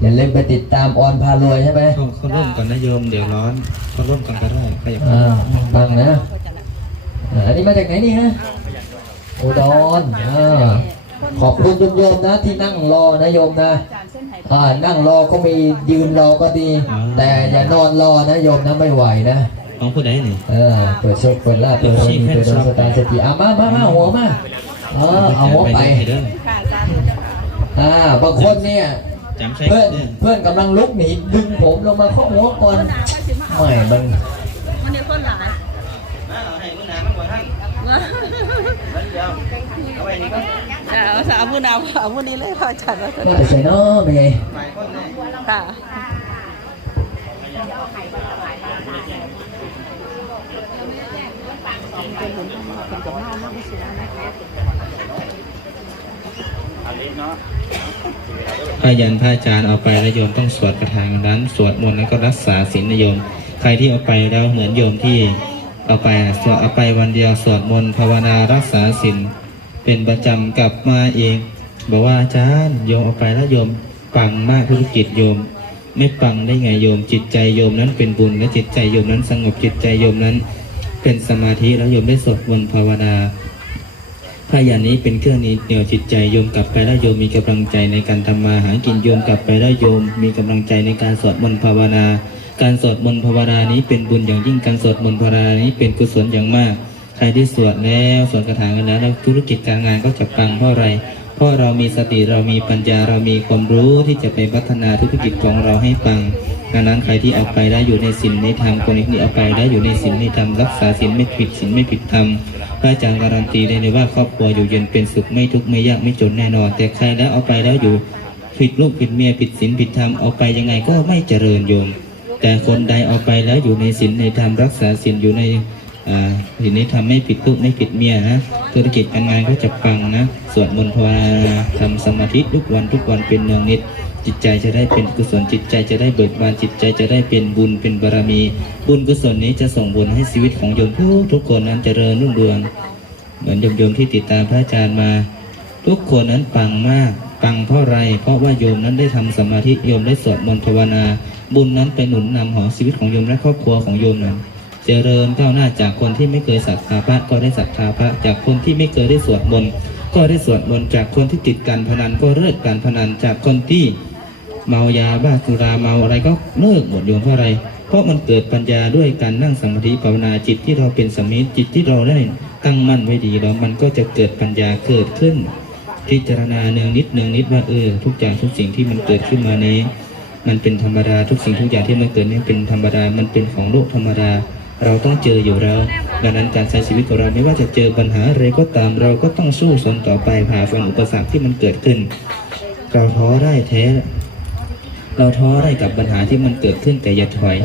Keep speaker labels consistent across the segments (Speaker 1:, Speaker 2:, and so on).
Speaker 1: อย่าลืมไปติดตามออนพารวยใช่ไหม
Speaker 2: เขาเขาร่วมกันนะโยมเดี๋ยวร้อนเขาร่วมกันก็ได้ใครอยาก
Speaker 1: อ่าฟังนะอ่าอันนี้มาจากไหนนี่ฮะอุดรอ่าขอบคุณโยมๆนะที่นั่งรอนะโยมนะอ่านั่งรอก็มียืนรอก็ดี แต่อย่านอนรอนะโยมนะไม่ไหวนะ
Speaker 2: ของผู้ใดนี่
Speaker 1: เออเปิดโชคเปิดลาภเปิดมีเปิดดวงชะตาเศรษฐีอะมามามาหัวมาเออเอาหัวไป
Speaker 2: เด้อ
Speaker 1: อ่าบางคนเนี่ย
Speaker 2: จำใช่
Speaker 1: เพื่อน
Speaker 2: เด้อ
Speaker 1: เพื่อนกำลังลุกหนีดึงผมลงมาข้อหัวก่อนไม่มัน
Speaker 3: มันมีคนหลายเอาสามมือนาเอามือนี้เลยค่ะอาจารย์ว่า
Speaker 1: น่าจะใส่เนาะเป็นไง
Speaker 3: ค่ะ
Speaker 2: พระยันพระอาจารย์เอาไปแล้วโยมต้องสวดกระถางนั้นสวดมนต์แล้วก็รักษาศีลนะโยม ใครที่เอาไปแล้วเหมือนโยมที่เอาไปสวดเอาไปวันเดียวสวดมนต์ภาวนารักษาศีลเป็นประจำกลับมาเอง บอกว่าอาจารย์โยมเอาไปแล้วโยมปังมากธุรกิจโยม ไม่ปังได้ไงโยม จิตใจโยมนั้นเป็นบุญและจิตใจโยมนั้นสงบจิตใจโยมนั้น เป็นสมาธิแล้วโยมได้สวดมนต์ภาวนา พระยานนี้เป็นเครื่องนี้เหนี่ยวจิตใจโยมกลับไปแล้วโยมมีกำลังใจในการทำมาหากินโยมกลับไปแล้วโยม มีกำลังใจในการสวดมนต์ภาวนา การสวดมนต์ภาวนานี้เป็นบุญอย่างยิ่งการสวดมนต์ภาวนานี้เป็นกุศลอย่างมาก ใครที่สวดแล้วสวดคาถากันแล้วแล้วธุรกิจการงานก็จะปังเพราะอะไรเพราะเรามีสติเรามีปัญญาเรามีความรู้ที่จะไปพัฒนาธุรกิจของเราให้ปังดังนั้นใครที่เอาไปได้อยู่ในศีลในธรรมคนนี้เอาไปได้อยู่ในศีลในธรรมรักษาศีลไม่ผิดศีลไม่ผิดธรรม พระอาจารย์การันตีได้เลยว่าครอบครัวอยู่เย็นเป็นสุขไม่ทุกข์ไม่ยากไม่จนแน่นอน แต่ใครแล้วเอาไปแล้วอยู่ผิดลูกผิดเมียผิดศีลผิดธรรมเอาไปยังไงก็ไม่เจริญโยม แต่คนใดเอาไปแล้วอยู่ในศีลในธรรมรักษาศีลอยู่ในอ่าศีลในธรรมไม่ผิดลูกไม่ผิดเมียนะธุรกิจการงานก็จะปังนะสวดมนต์ภาวนาทำสมาธิทุกวันทุกวันเป็นเนืองนิด จิตใจจะได้เป็นกุศลจิตใจจะได้เบิกบานจิตใจจะได้เป็นบุญเป็นบารมี บุญกุศลนี้จะส่งบุญให้ชีวิตของโยมทุกทุกคนนั้นเจริญรุ่งเรืองเหมือนโยมๆที่ติดตามพระอาจารย์มา ทุกคนนั้นปังมากปังเพราะอะไร เพราะว่าโยมนั้นได้ทำสมาธิโยมได้สวดมนต์ภาวนา บุญนั้นไปหนุนนำของชีวิตของโยมและครอบครัวของโยมนั้นเจริญก้าวหน้าจากคนที่ไม่เคยศรัทธาพระก็ได้ศรัทธาพระ จากคนที่ไม่เคยได้สวดมนต์ก็ได้สวดมนต์จากคนที่ติดการพนันก็เลิกการพนันจากคนที่ เมายาบ้าสุราเมาอะไรก็เลิกหมดโยมเพราะอะไร เพราะมันเกิดปัญญาด้วยการนั่งสมาธิภาวนาจิตที่เราเป็นสมิธจิตที่เราได้ตั้งมั่นไว้ดีแล้วมันก็จะเกิดปัญญาเกิดขึ้น พิจารณาเนืองนิดเนืองนิดว่าเออทุกอย่างทุกสิ่งที่มันเกิดขึ้นมานี้ มันเป็นธรรมดาทุกสิ่งทุกอย่างที่มันเกิดนี้เป็นธรรมดามันเป็นของโลกธรรมดา เราต้องเจออยู่แล้ว ดังนั้นการใช้ชีวิตของเราไม่ว่าจะเจอปัญหาอะไรก็ตามเราก็ต้องสู้สนต่อไปผ่าฟันอุปสรรคที่มันเกิดขึ้นเราท้อได้แท้ เราท้อได้กับปัญหาที่มันเกิดขึ้นแต่อย่าถอย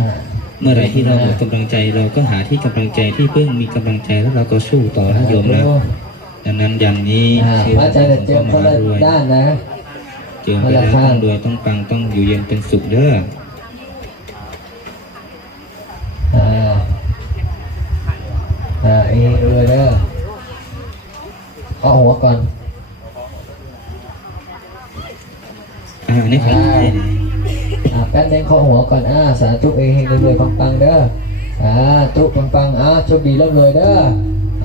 Speaker 2: เมื่อไหรที่เราหมดกำลังใจ เราก็หาที่กำลังใจที่เพิ่งมีกำลังใจแล้วเราก็สู้ต่อนะโยมนะดังนั้นอย่างนี้
Speaker 1: อ่า
Speaker 2: ชื่
Speaker 1: พระอาจารย์จะเจอคนละ
Speaker 2: รวย
Speaker 1: ด้านนะ
Speaker 2: เจอไปแล้วต้องรวยต้องปังต้องอยู่เย็นเป็นสุขเด้อ
Speaker 1: อ่าอ่าเองเลยเด้อเอาหัวก่อน
Speaker 2: อ่านี่ครับนี่นะ
Speaker 1: อ่า แป๊บนึงขอหัวก่อนอ่าสาธุเองเฮงรวยๆปังๆเด้อสาธุปังๆอ่าโชคดีแล้วรวยเด้อ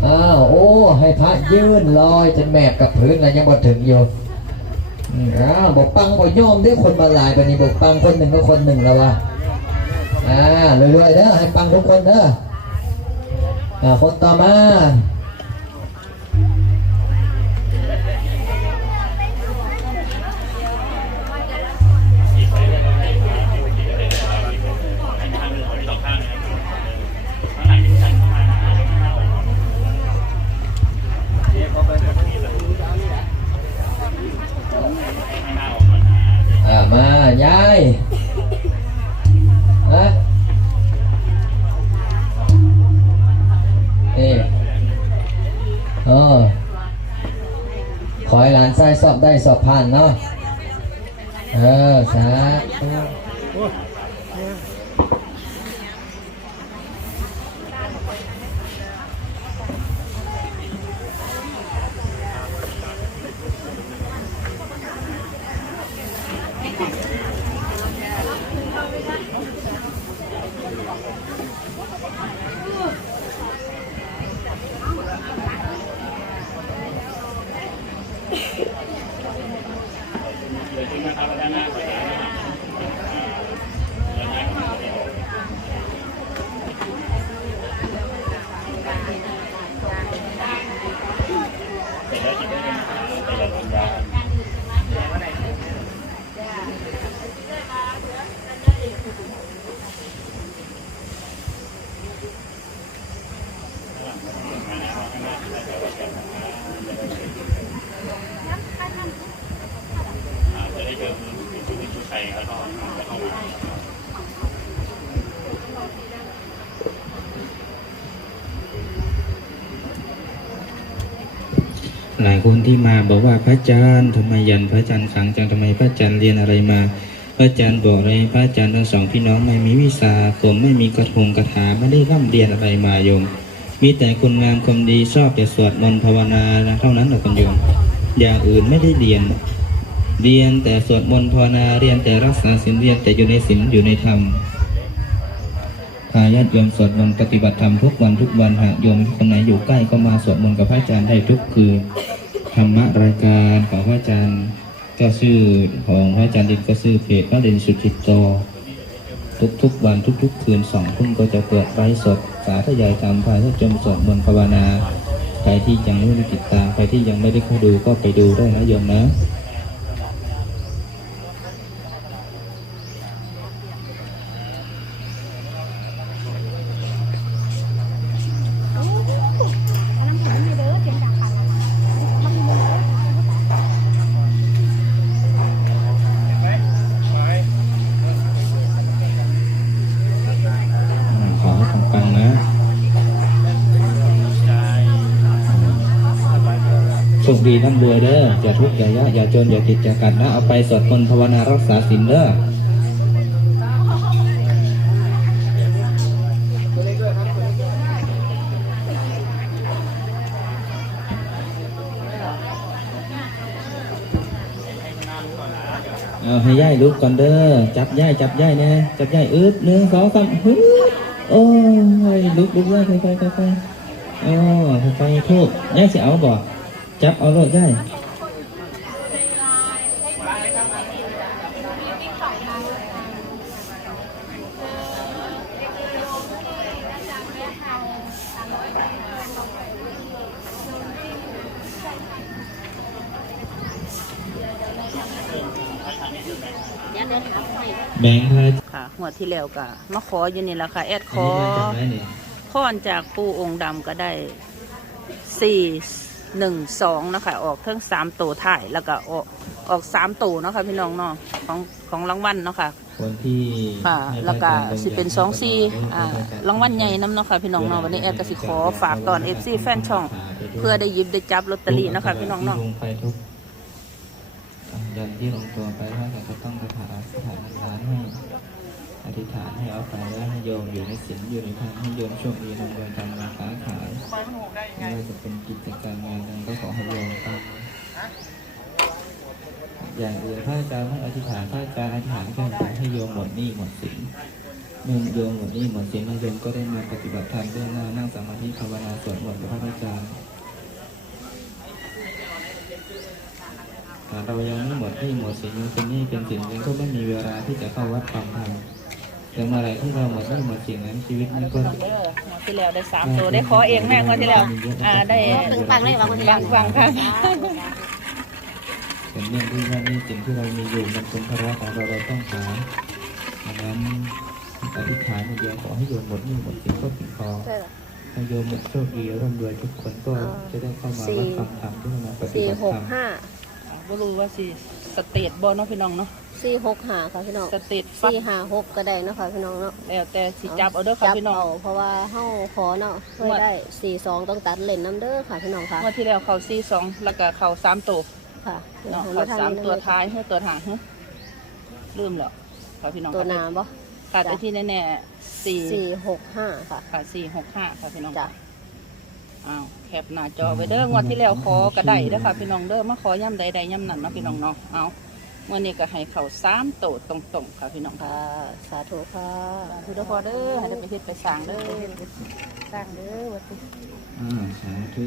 Speaker 1: อ้าวโอ้ให้พระยืนลอยจนแมบกับพื้นแล้วยังบ่ถึงอยู่อ้าวบอกปังบอกย่อมได้คนมาหลายไปนี่บอกปังคนหนึ่งก็คนหนึ่งแล้ววะอ่ารวยๆเด้อให้ปังทุกคนเด้ออ่าคนต่อมา ออขอให้หลานไส้สอบได้สอบผ่านเนาะ เออ สาธุ
Speaker 2: หลายคนที่มาบอกว่าพระอาจารย์ทำไมยันพระอาจารย์ขังจังทำไมพระอาจารย์เรียนอะไรมา พระอาจารย์บอกเลยพระอาจารย์ทั้งสองพี่น้องไม่มีวิชาผมไม่มีกระทงกระถาไม่ได้ร่ำเรียนอะไรมาโยม มีแต่คุณงามความดีชอบแต่สวดมนต์ภาวนาเท่านั้นหละคุณโยมอย่างอื่นไม่ได้เรียน เรียนแต่สวดมนต์ภาวนาเรียนแต่รักษาศีลเรียนแต่อยู่ในศีลอยู่ในธรรมพาญาติโยมสวดมนต์ปฏิบัติธรรมทุกวันทุกวันหากโยมคนไหนอยู่ใกล้ก็มาสวดมนต์กับพระอาจารย์ได้ทุกคืนธรรมะรายการของพระอาจารย์ก็ชื่อของพระอาจารย์ดินก็ชื่อเพจพระเด่นสุจิตโตทุกๆวันทุกๆคืนสองทุ่มก็จะเปิดไลฟ์สดสาธยายธรรมพาญาติโยมสวดมนต์ภาวนาใครที่ยังไม่ได้ติดตามใครที่ยังไม่ได้เข้าดูก็ไปดูได้นะโยมนะ อ่าขอให้ปังๆนะโช คดีร่ำรวยเด้ออย่าทุกข์อย่ายากอย่าจนอย่าติดอย่ากัดนะเอาไปสวดมนต์ภาวนารักษาศีลเด้อเอาให้ย่ายลุกก่อนเด้อจับย่ายจับย่ายแน่จับย่ายอึบหนึ่งสองสามฮึโอ้ยลุกลุกย่ายค่อยๆค่อยๆอ๋อค่อยๆทุบย่ายสิเอาบ่ จับเอาโลดย่ายแบงค์พระ
Speaker 3: ค่ะหัวดที่แล้วก็มาขออยู่นี่แหละค่ะ แอดข
Speaker 2: อัน
Speaker 3: อ
Speaker 2: นี้ได้จำได้เนี่ย
Speaker 3: พรจากปู่องค์ดำก็ได้สี่ หนึ่งสองนะคะออกทั้งสามตัวถ่ายแล้วก็ออกออกสามตัวเนาะค่ะพี่น้องเนาะของของรางวัลเนาะค่ะ
Speaker 2: คนที่
Speaker 3: ค่ะ
Speaker 2: ให้
Speaker 3: แล้วก็
Speaker 2: พระอาจารย์
Speaker 3: สิเป็นสองซีอ่ารางวัลใหญ่น้ำเนาะค่ะพี่น้องเนาะวันนี้แอดก็สิขอฝากตอนเอฟซีแฟนช่อง เพื่อได้หยิบได้จับลอตเตอรี่เนาะค่ะพี่น้องเนาะ
Speaker 2: ที่ลงไปทุกอ่ายันที่ลงตัวไปว่าก็ต้องคาถาคาถาร้านให้อ ธิษฐานให้เอาไปแล้วให้โยมอยู่ในศีลอยู่ในธรรมให้โยมโชคดีลงเดินทำงาค้าขายไม่ว่าจะเป็นกิจการงานใดก็ขอให้โยมทำอย่างอื่นพระอาจารย์ให้อธิษฐานพระอาจารย์อธิษฐานแค่ขอให้โยมหมดหนี้หมดสินเมื่อโยมหมดหนี้หมดสินแล้วโยมก็ได้มาปฏิบัติธรรมเบื้องหน้านั่งสมาธิภาวนาสวดมนต์กับพระอาจารย์เรายังไม่หมดหนี้หมดสินยังเป็นหนี้เป็นสินยังก็ไม่มีเวลาที่จะเข้าวัดฟังธรรม แต่เมื่อไหรที่เราหมดหนี้หมดสินนั้นชีวิตมันก็
Speaker 3: เด้อหัวดที่แล้วได้สามตัวได้ขอเองแม่งวดที่แล้วอ่าได้
Speaker 4: ฟังๆเลยว่าวันที่แล้ว
Speaker 3: ฟังๆค่ะ
Speaker 2: เป็นเรื่องที่ว่าหนี่สิ่งที่เรามีอยู่มันเป็นภาระของเราเราต้องหาดังนั้นอธิษฐานอย่างเดียวขอให้โยมหมดหนี้หมดสินก็เพียงพอ
Speaker 4: ใช่เหรอ
Speaker 2: ให้โยมโชคดีร่ำรวยทุกคนก็จะได้เข้ามา
Speaker 4: สี่
Speaker 2: รับฟังธรรมที่มาปฏิ
Speaker 4: สี่
Speaker 2: บัติ
Speaker 4: ห
Speaker 2: ธ
Speaker 4: ก
Speaker 2: รรม
Speaker 4: ห้า
Speaker 3: บ่รู้ว่าสิ สเตทบอลเนาะพี่น้องเนาะ
Speaker 4: สี่หกห้าค่ะพี่น้อง
Speaker 3: สเตทฟัด
Speaker 4: สี่ห้าหกก็ได้เนาะค่ะพี่น้องเนาะ
Speaker 3: แล้วแต่สิจับเอาเด้อค่ะ
Speaker 4: จับ
Speaker 3: พี่น้อง
Speaker 4: เอาเพราะว่าเฮาขอเนาะเพื่อได้สี่สองต้องตัดเลนน้ำเด้อค่ะพี่น้องค่ะ
Speaker 3: งวดที่แล้วเขาซีสองแล้วก็เขาสามตัว
Speaker 4: ค่ะ
Speaker 3: เนาะ
Speaker 4: หัน
Speaker 3: เขา
Speaker 4: ทง
Speaker 3: สาม
Speaker 4: นี้
Speaker 3: ตัว
Speaker 4: เลย
Speaker 3: ท้ายเฮ้ยตัวหางเฮ้ยลืมแล้วค่ะพี่น้อง
Speaker 4: ตัวหนาบ่
Speaker 3: ขาดไปที่แน่ๆสี่
Speaker 4: สี่หกห้าค่ะ
Speaker 3: ค่ะสี่หกห้าค่ะพี่น้อง
Speaker 4: จ้ะ
Speaker 3: อ้าวแคปหน้าจอไว้เด้องวดที่แล้วขอกระไดเด้อค่ะพี่น้องเด้อมาขอย่ำใดๆย่ำนั่นเนาะพี่น้องเนาะเอาเมื่อนี้ก็ให้เขาสามตัวตรงๆค่ะพี่น้องค่ะ
Speaker 4: ค่ะสาธุค่ะ
Speaker 3: พี่ทุกคนเด้อให้ได้ไปเฮ็ดไปสร้างเด้อสร้างเด้อว่าสิ
Speaker 2: อ่าสาธุ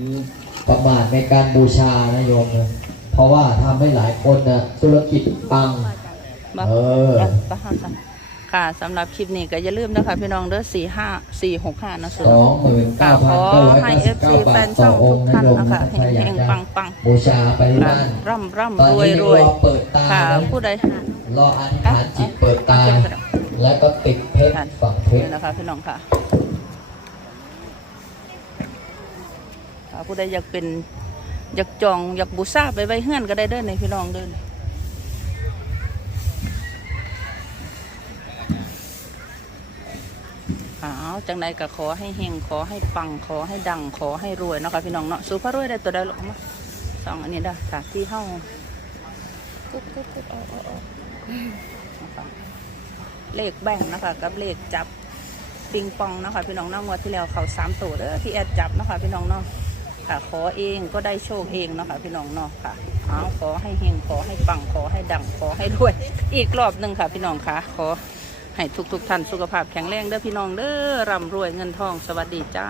Speaker 1: ประมาทในการบูชานะโยมนะเพราะว่าทำให้หลายคนนะธุรกิจปัง
Speaker 3: บ่
Speaker 1: เออ
Speaker 3: เอาไปห้าสั่น ค่ะสำหรับคลิปนี้ก็อย่าลืมนะคะพี่น้องเด้อสี่ห้าสี่หกห้านะ
Speaker 1: สองหมื่น
Speaker 3: ค่ะ
Speaker 1: เก้า
Speaker 3: ข
Speaker 1: พัน
Speaker 3: อ
Speaker 1: เก้าร้อย
Speaker 3: ให้
Speaker 1: เก้า
Speaker 3: เอ
Speaker 1: สิบ
Speaker 3: ฟ
Speaker 1: เก้า
Speaker 3: ซี
Speaker 1: บา
Speaker 3: แฟ
Speaker 1: ท
Speaker 3: น
Speaker 1: ต่
Speaker 3: ช่
Speaker 1: อ
Speaker 3: อง
Speaker 1: อ
Speaker 3: ทุ
Speaker 1: ง
Speaker 3: ก
Speaker 1: ค์นะ
Speaker 3: ท่าน
Speaker 1: โยม
Speaker 3: นะคะ
Speaker 1: ถ้าใครอยาก
Speaker 3: เฮง
Speaker 1: จะ
Speaker 3: ๆปังปัง
Speaker 1: บูชาไป
Speaker 3: ๆ
Speaker 1: ที่
Speaker 3: ค่ะ
Speaker 1: บ้าน
Speaker 3: ร่ำร่ำ
Speaker 1: ตอน
Speaker 3: รวย
Speaker 1: นี้
Speaker 3: รวย
Speaker 1: รอเปิดตา
Speaker 3: ค่ะ
Speaker 1: นะ
Speaker 3: ผู้ใด
Speaker 1: รออธิษฐานจิตเปิดตา แล้วก็ติดเพชรฝังเพช
Speaker 3: นี่
Speaker 1: ร
Speaker 3: นะคะพี่น้องค่ะค่ะผู้ใดอยากเป็นอยากจองอยากบูชาไปไว้เฮือนก็ได้เด้อในพี่น้องเด้อ อ้าวจังใดก็ขอให้เฮงขอให้ปังขอให้ดังขอให้รวยเนาะคะพี่น้องเนาะสู้พระรวยได้ตัวใดหรอกมาสองอันนี้เด้ค่ะที่เฮ้ากุ๊บกุ๊บกุ๊บเอาเอาเอานะคะเลขแบ่งนะคะกับเลขจับปิงปองนะคะพี่น้องเน้องงวดที่แล้วเขาสามตัวเด้อที่แอดจับนะคะพี่น้องเนาะค่ะขอเองก็ได้โชคเองเนาะคะพี่น้องเนาะค่ะเอาขอให้เฮงขอให้ปังขอให้ดังขอให้รวย อีกรอบหนึ่งค่ะพี่น้องค่ะขอ ให้ทุกๆท่านสุขภาพแข็งแรงเด้อพี่น้องเด้อร่ำรวยเงินทองสวัสดีจ้า